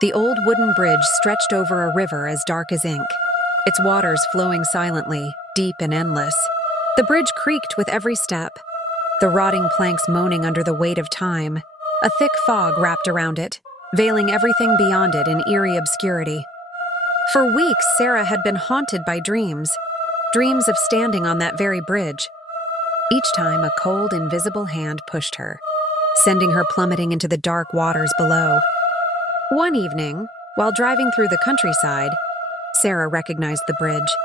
The old wooden bridge stretched over a river as dark as ink, its waters flowing silently, deep and endless. The bridge creaked with every step, the rotting planks moaning under the weight of time. A thick fog wrapped around it, veiling everything beyond it in eerie obscurity. For weeks, Sarah had been haunted by dreams of standing on that very bridge. Each time, a cold, invisible hand pushed her, sending her plummeting into the dark waters below. One evening, while driving through the countryside, Sarah recognized the bridge.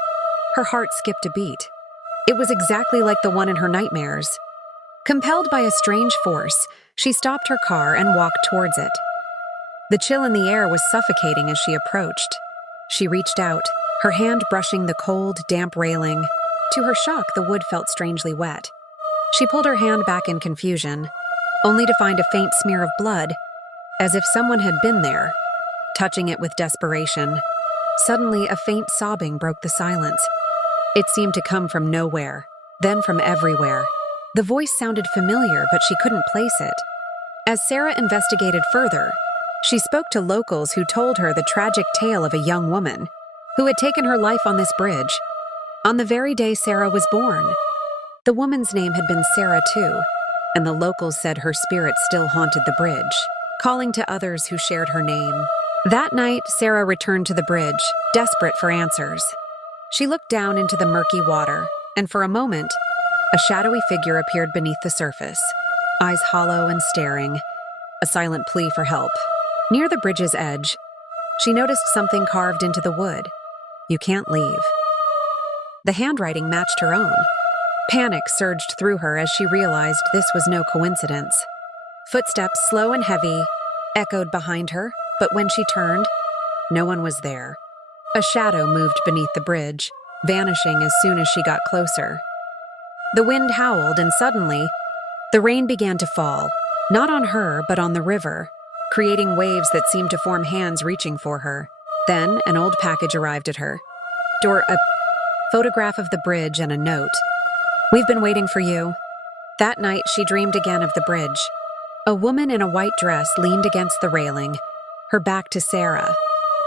Her heart skipped a beat. It was exactly like the one in her nightmares. Compelled by a strange force, she stopped her car and walked towards it. The chill in the air was suffocating as she approached. She reached out, her hand brushing the cold, damp railing. To her shock, the wood felt strangely wet. She pulled her hand back in confusion, only to find a faint smear of blood, as if someone had been there, touching it with desperation. Suddenly, a faint sobbing broke the silence. It seemed to come from nowhere, then from everywhere. The voice sounded familiar, but she couldn't place it. As Sarah investigated further, she spoke to locals who told her the tragic tale of a young woman who had taken her life on this bridge, on the very day Sarah was born. The woman's name had been Sarah too, and the locals said her spirit still haunted the bridge, calling to others who shared her name. That night, Sarah returned to the bridge, desperate for answers. She looked down into the murky water, and for a moment, a shadowy figure appeared beneath the surface, eyes hollow and staring, a silent plea for help. Near the bridge's edge, she noticed something carved into the wood. "You can't leave." The handwriting matched her own. Panic surged through her as she realized this was no coincidence. Footsteps, slow and heavy, echoed behind her, but when she turned, no one was there. A shadow moved beneath the bridge, vanishing as soon as she got closer. The wind howled, and suddenly, the rain began to fall, not on her, but on the river, creating waves that seemed to form hands reaching for her. Then, an old package arrived at her. A photograph of the bridge and a note. "We've been waiting for you." That night, she dreamed again of the bridge. A woman in a white dress leaned against the railing, her back to Sarah.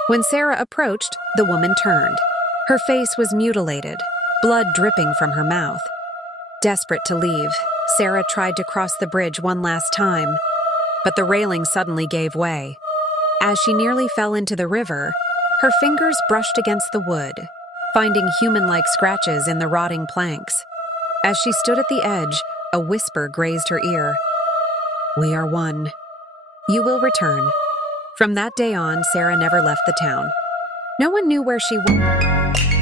When Sarah approached, the woman turned. Her face was mutilated, blood dripping from her mouth. Desperate to leave, Sarah tried to cross the bridge one last time, but the railing suddenly gave way. As she nearly fell into the river, her fingers brushed against the wood, finding human-like scratches in the rotting planks. As she stood at the edge, a whisper grazed her ear. "We are one. You will return." From that day on, Sarah never left the town. No one knew where she was.